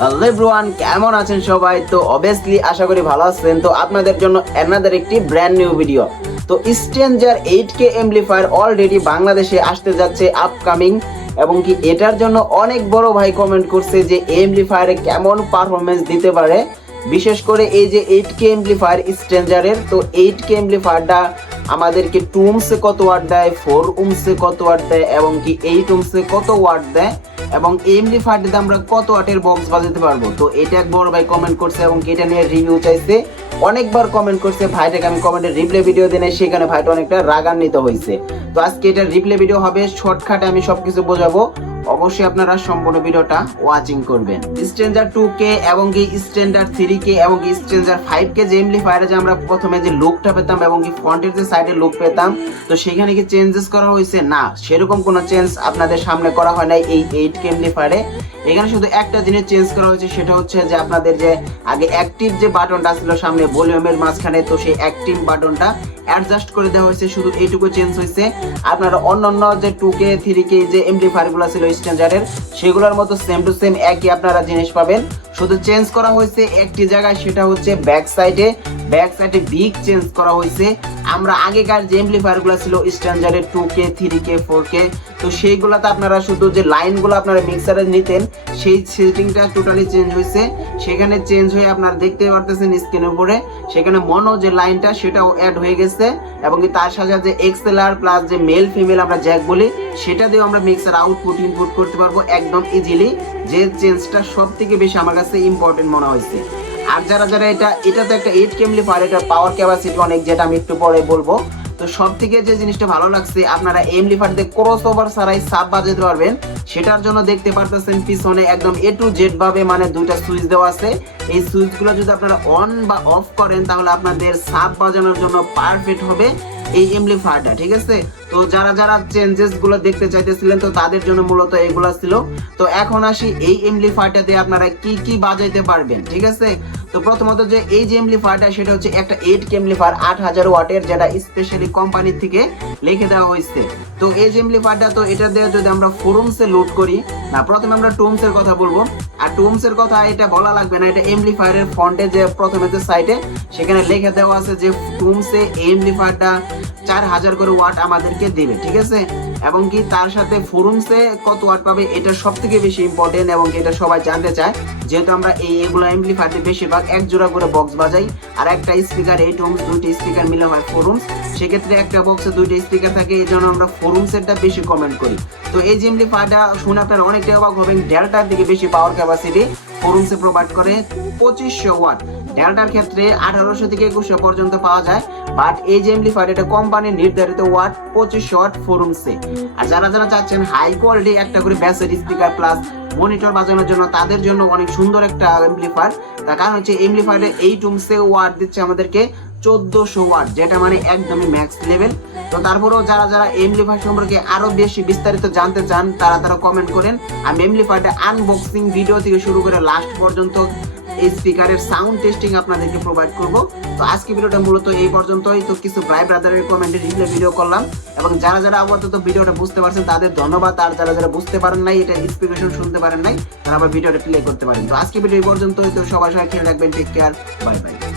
Hello কেমন আছেন সবাই? তো অবভিয়াসলি আশা করি ভালো আছেন। তো আপনাদের জন্য অ্যানাদার একটি ব্র্যান্ড নিউ ভিডিও তো stranger eight K amplifier already বাংলাদেশে আসতে যাচ্ছে আপকামিং এবং কি এটার জন্য অনেক বড় ভাই কমেন্ট করছে যে এমপ্লিফায়ারে কেমন পারফরমেন্স দিতে পারে। বিশেষ করে এই যে এইট কে এমপ্লিফায়ার স্ট্রেঞ্জারের তো এইট কে এমপ্লিফায়ারটা আমাদেরকে টু উমসে কত ওয়াট দেয় ফোর উমসে কত ওয়াট দেয়, এবং কি এইট উমসে কত ওয়াট দেয়, এবং এমডি ফাটিতে আমরা কত ওয়াটের বক্স বাজাতে পারব? তো এটা এক বড় ভাই কমেন্ট করছে এবং এটা নিয়ে রিভিউ চাইছে। অনেকবার কমেন্ট করছে, ভাইটাকে আমি কমেন্টের রিপ্লে ভিডিও দিনে সেখানে ভাইটা অনেকটা রাগান্বিত হয়েছে তো আজকে এটা রিপ্লে ভিডিও হবে শর্টকাটে আমি সবকিছু বোঝাবো। অবশ্যই আপনারা সম্পূর্ণ ভিডিওটা ওয়াচিং করবেন। স্ট্রেঞ্জার টু কে এবং কি স্ট্রেঞ্জার থ্রি কে এবং কি স্ট্রেঞ্জার ফাইভ কে যে এমপ্লিফায়ারে যে আমরা প্রথমে যে লুকটা পেতাম এবং কি ফ্রন্টের যে সাইডে লুক পেতাম, তো সেখানে কি চেঞ্জেস করা হয়েছে? না, সেরকম কোনো চেঞ্জ আপনাদের সামনে করা হয় নাই এই এইট কে এমপ্লিফায়ারে এখানে শুধু একটা জিনিস চেঞ্জ করা হয়েছে, সেটা হচ্ছে যে আপনাদের যে আগে অ্যাক্টিভ যে বাটনটা ছিল সামনে ভলিউমের মাঝখানে, তো সেই অ্যাক্টিভ বাটনটা অ্যাডজাস্ট করে দেওয়া হয়েছে, শুধু এইটুকু চেঞ্জ হয়েছে। আপনারা অন্যান্য যে টু কে থ্রি কে যে এমডি গুলো ছিল স্ট্যান্ডার্ডের সেগুলোর মতো সেম টু সেম একই আপনারা জিনিস পাবেন। শুধু চেঞ্জ করা হয়েছে একটি জায়গায়, সেটা হচ্ছে ব্যাক সাইডে ব্যাক সাইডে বিগ চেঞ্জ করা হয়েছে। আমরা আগেকার যে এমপ্লিফায়ারগুলো ছিল স্ট্যান্ডার্ডের two K three K four K তো সেইগুলাতে আপনারা শুধু যে লাইনগুলো আপনারা মিক্সারে নিতেন, সেই সেটিংটা টোটালি চেঞ্জ হয়েছে। সেখানে চেঞ্জ হয়ে আপনারা দেখতে পারতেছেন স্ক্রিনের উপরে। সেখানে মনো যে লাইনটা, সেটাও অ্যাড হয়ে গেছে। এবং তার সাথে যে এক্সেলার প্লাস যে মেল ফিমেল আমরা জ্যাক বলি, সেটা দিয়েও আমরা মিক্সার আউটপুট ইনপুট করতে পারব একদম ইজিলি যে চেঞ্জটা সব থেকে বেশি আমার কাছে ইম্পর্টেন্ট মনে হয়েছে। আর যারা যারা এটা এটা তো একটা এইট কেমলি ফায়ার এটা পাওয়ার ক্যাপাসিটি অনেক, যেটা আমি একটু পরে বলব। তো সব থেকে যে জিনিসটা ভালো লাগছে, আপনারা এমলি দিয়ে ক্রস ওভার ছাড়াই সাপ বাজাতে পারবেন। সেটার জন্য দেখতে পারতেছেন পিছনে একদম এ টু জেড ভাবে মানে দুইটা সুইচ দেওয়া আছে। এই সুইচগুলো যদি আপনারা অন বা অফ করেন, তাহলে আপনাদের সাপ বাজানোর জন্য পারফেক্ট হবে এই এমলিফারটা ঠিক আছে? তো যারা যারা চেঞ্জেসগুলো দেখতে চাইতেছিলেন, তো তাদের জন্য মূলত এগুলো ছিল। তো এখন আসি এই এমপ্লিফায়ারটা দিয়ে আপনারা কি কি বাজাইতে পারবেন, ঠিক আছে? তো প্রথমত যে এই যে এমপ্লিফায়ারটা সেটা হচ্ছে একটা এইট কে এমপ্লিফায়ার আট হাজার ওয়াটের, যেটা স্পেশালি কোম্পানি থেকে লিখে দেওয়া হয়েছে। তো এই যে এমপ্লিফায়ারটা তো এটা দিয়ে যদি আমরা ফোরুমসে লোড করি, না, প্রথমে আমরা টুমসের কথা বলব। আর টুমসের কথা এটা বলা লাগবে না, এটা এমপ্লিফায়ারের ফ্রন্টে যে প্রথমে যে সাইটে সেখানে লিখে দেওয়া আছে যে টুমসে এই এমপ্লিফায়ারটা চার হাজার করে ওয়াট আমাদেরকে দেবে, ঠিক আছে? এবং কি তার সাথে ফোরুমসে কত ওয়াট পাবে এটা সব থেকে বেশি ইম্পর্টেন্ট এবং এটা সবাই জানতে চায়। যেহেতু আমরা এই এগুলো এমপ্লিফায়ারতে বেশিরভাগ এক জোড়া করে বক্স বাজাই, আর একটা স্পিকার এইট ওমস দুইটা স্পিকার মিলে হয় ফোরুমস। সেক্ষেত্রে একটা বক্সে দুইটা স্পিকার থাকে, এই জন্য আমরা ফোরুমসেরটা বেশি কমেন্ট করি। তো এই যে এমপ্লিফায়ারটা শুনে আপনারা অনেকটাই অবাক হবেন ডেল্টার দিকে বেশি পাওয়ার ক্যাপাসিটি ফোরুমসে প্রোভাইড করে পঁচিশশো ওয়াট ডেল্টার ক্ষেত্রে আঠারোশো থেকে একুশশো পর্যন্ত পাওয়া যায় বাট এই যে এমপ্লিফায়ার এটা কোম্পানির নির্ধারিত ওয়াট পঁচিশশো ওয়াট ফোরুমসে আর যারা যারা চাচ্ছেন হাই কোয়ালিটি একটা করে ব্যাসের স্পিকার প্লাস মনিটর বাজানোর জন্য, তাদের জন্য অনেক সুন্দর একটা এমপ্লিফায়ার তার কারণ হচ্ছে এমপ্লিফায়ারে এই টুমসে ওয়াট দিচ্ছে আমাদেরকে চোদ্দশো ওয়াট যেটা মানে একদমই ম্যাক্স লেভেল তো তারপরেও যারা যারা এমপ্লিফায়ার সম্পর্কে আরও বেশি বিস্তারিত জানতে চান, তারা তারা কমেন্ট করেন। আমি এমপ্লিফায়ারটা আনবক্সিং ভিডিও থেকে শুরু করে লাস্ট পর্যন্ত এই স্পিকারের সাউন্ড টেস্টিং আপনাদেরকে প্রোভাইড করব। তো আজকে ভিডিওটা মূলত এই পর্যন্তই। তো কিছু ভাই ব্রাদারের কমেন্টে রিপ্লে ভিডিও করলাম এবং যারা যারা আপাতত ভিডিওটা বুঝতে পারছেন, তাদের ধন্যবাদ। আর যারা যারা বুঝতে পারেন নাই, এটা ইন্সপিরেশন শুনতে পারেন নাই, তারা আবার ভিডিওটা প্লে করতে পারেন। তো আজকে ভিডিও এই পর্যন্তই। তো সবাই সবাই খেয়াল রাখবেন টেক কেয়ার বাই বাই